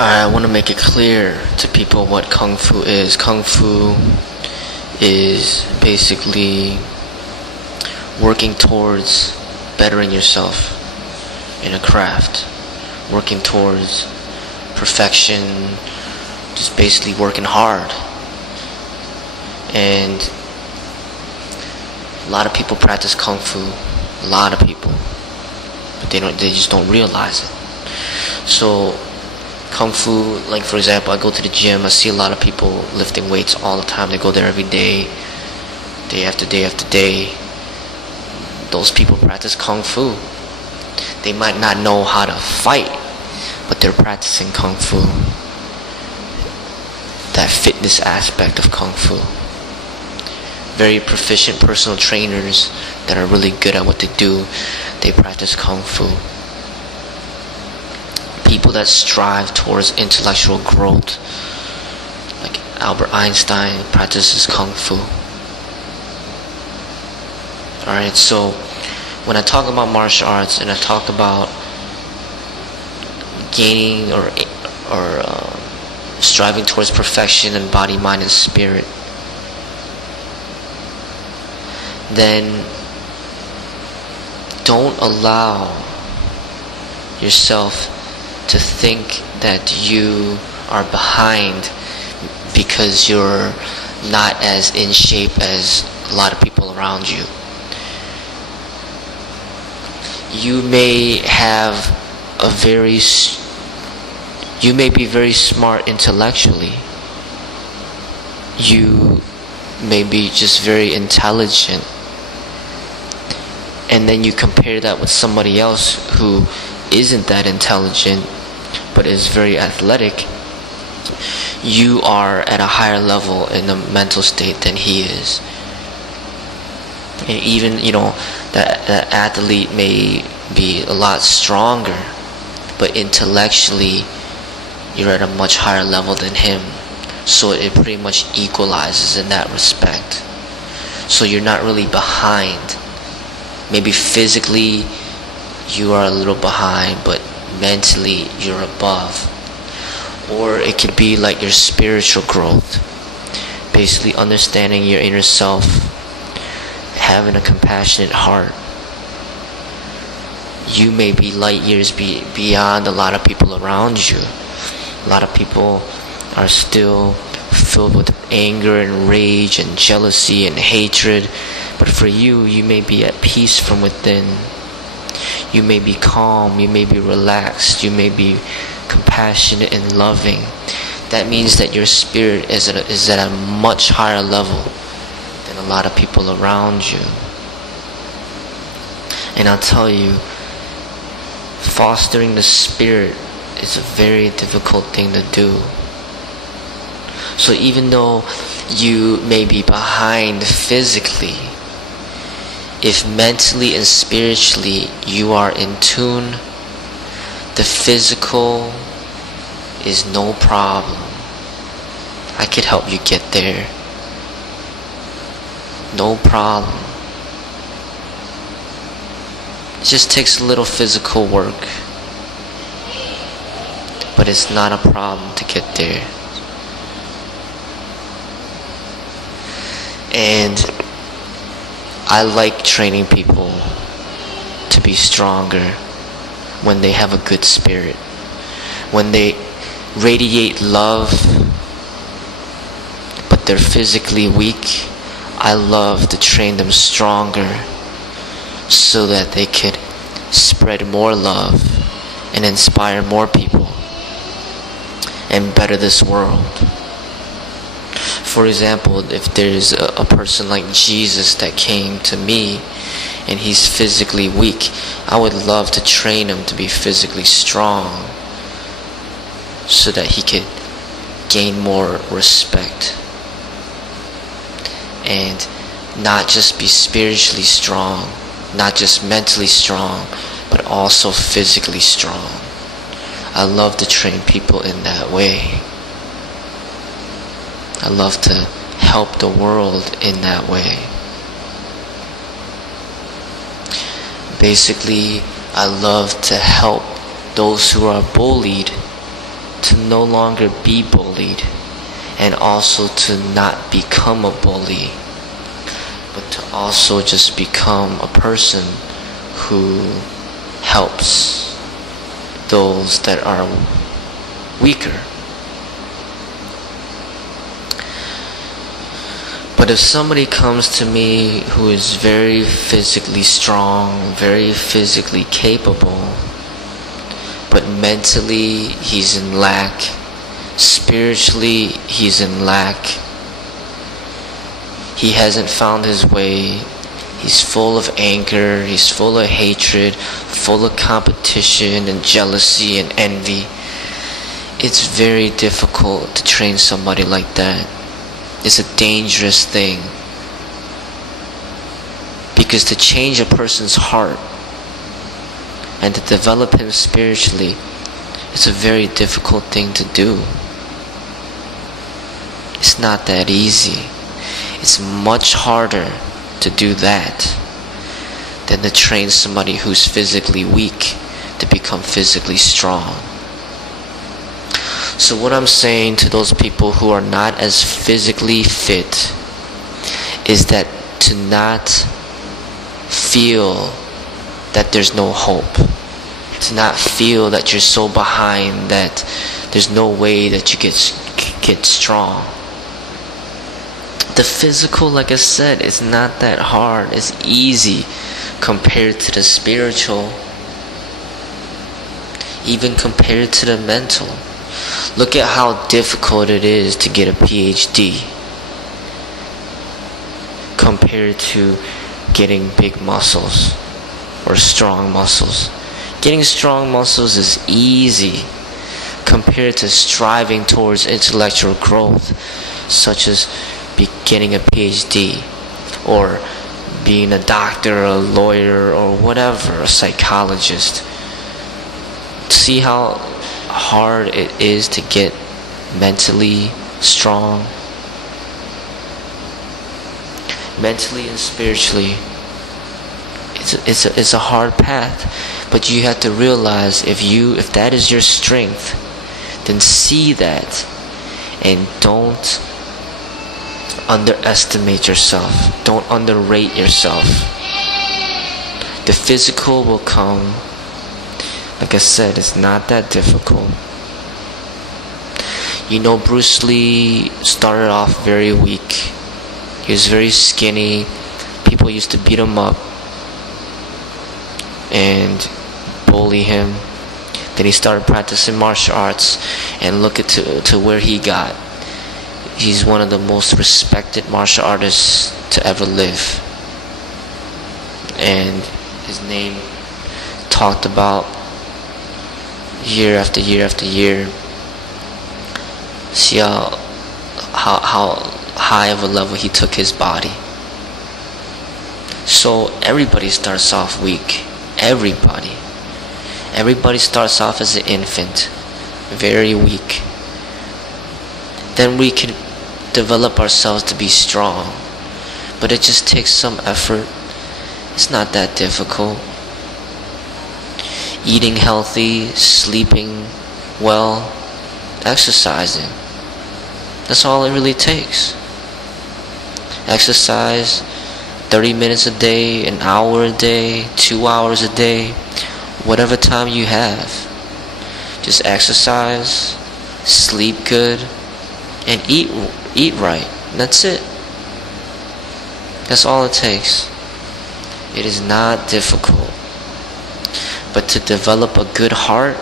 I want to make it clear to people what Kung Fu is. Kung Fu is basically working towards bettering yourself in a craft, working towards perfection, just basically working hard. And a lot of people practice Kung Fu, a lot of people, but they just don't realize it. So Kung Fu, like for example, I go to the gym, I see a lot of people lifting weights all the time. They go there every day, day after day after day. Those people practice Kung Fu. They might not know how to fight, but they're practicing Kung Fu. That fitness aspect of Kung Fu. Very proficient personal trainers that are really good at what they do, they practice Kung Fu. People that strive towards intellectual growth, like Albert Einstein, practices Kung Fu. Alright, so when I talk about martial arts and I talk about gaining or striving towards perfection in body, mind, and spirit, then don't allow yourself to think that you are behind because you're not as in shape as a lot of people around you. You may be very smart intellectually. You may be just very intelligent. And then you compare that with somebody else who isn't that intelligent but is very athletic. You are at a higher level in the mental state than he is. And even, that athlete may be a lot stronger, but intellectually you're at a much higher level than him. So it pretty much equalizes in that respect. So you're not really behind. Maybe physically you are a little behind, but mentally you're above. Or it could be like your spiritual growth, basically understanding your inner self, having a compassionate heart. You may be light years beyond a lot of people around you. A lot of people are still filled with anger and rage and jealousy and hatred, but for you, you may be at peace from within. You may be calm, you may be relaxed, you may be compassionate and loving. That means that your spirit is at a much higher level than a lot of people around you. And I'll tell you, fostering the spirit is a very difficult thing to do. So even though you may be behind physically, if mentally and spiritually you are in tune, the physical is no problem. I could help you get there. No problem. It just takes a little physical work, but it's not a problem to get there. And I like training people to be stronger when they have a good spirit. When they radiate love, but they're physically weak, I love to train them stronger so that they could spread more love and inspire more people and better this world. For example, if there's a person like Jesus that came to me and he's physically weak, I would love to train him to be physically strong so that he could gain more respect and not just be spiritually strong, not just mentally strong, but also physically strong. I love to train people in that way. I love to help the world in that way. Basically, I love to help those who are bullied to no longer be bullied, and also to not become a bully, but to also just become a person who helps those that are weaker. But if somebody comes to me who is very physically strong, very physically capable, but mentally he's in lack, spiritually he's in lack, he hasn't found his way, he's full of anger, he's full of hatred, full of competition and jealousy and envy, it's very difficult to train somebody like that. It's a dangerous thing. Because to change a person's heart and to develop him spiritually, it's a very difficult thing to do. It's not that easy. It's much harder to do that than to train somebody who's physically weak to become physically strong. So what I'm saying to those people who are not as physically fit is that to not feel that there's no hope, to not feel that you're so behind that there's no way that you get strong. The physical, like I said, is not that hard. It's easy compared to the spiritual, even compared to the mental. Look at how difficult it is to get a PhD compared to getting big muscles or strong muscles. Getting strong muscles is easy compared to striving towards intellectual growth, such as getting a PhD or being a doctor, a lawyer, or whatever, a psychologist. See how hard it is to get mentally strong, mentally and spiritually. It's a hard path, but you have to realize if that is your strength, then see that and don't underestimate yourself. Don't underrate yourself. The physical will come. Like I said, it's not that difficult. You know, Bruce Lee started off very weak. He was very skinny. People used to beat him up and bully him. Then he started practicing martial arts, and look at to where he got. He's one of the most respected martial artists to ever live. And his name talked about year after year after year. See how high of a level he took his body. So everybody starts off weak. Everybody starts off as an infant, very weak. Then we can develop ourselves to be strong, but it just takes some effort. It's not that difficult. Eating healthy, sleeping well, exercising. That's all it really takes. Exercise 30 minutes a day, an hour a day, 2 hours a day, whatever time you have. Just exercise, sleep good, and eat right. That's it. That's all it takes. It is not difficult. But to develop a good heart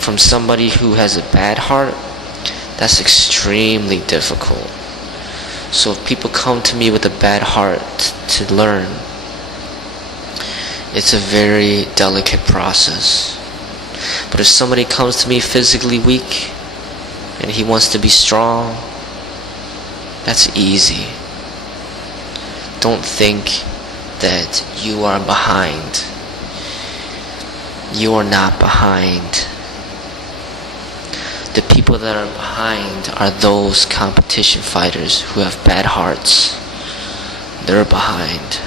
from somebody who has a bad heart, that's extremely difficult. So if people come to me with a bad heart to learn, it's a very delicate process. But if somebody comes to me physically weak and he wants to be strong, that's easy. Don't think that you are behind. You are not behind. The people that are behind are those competition fighters who have bad hearts. They're behind.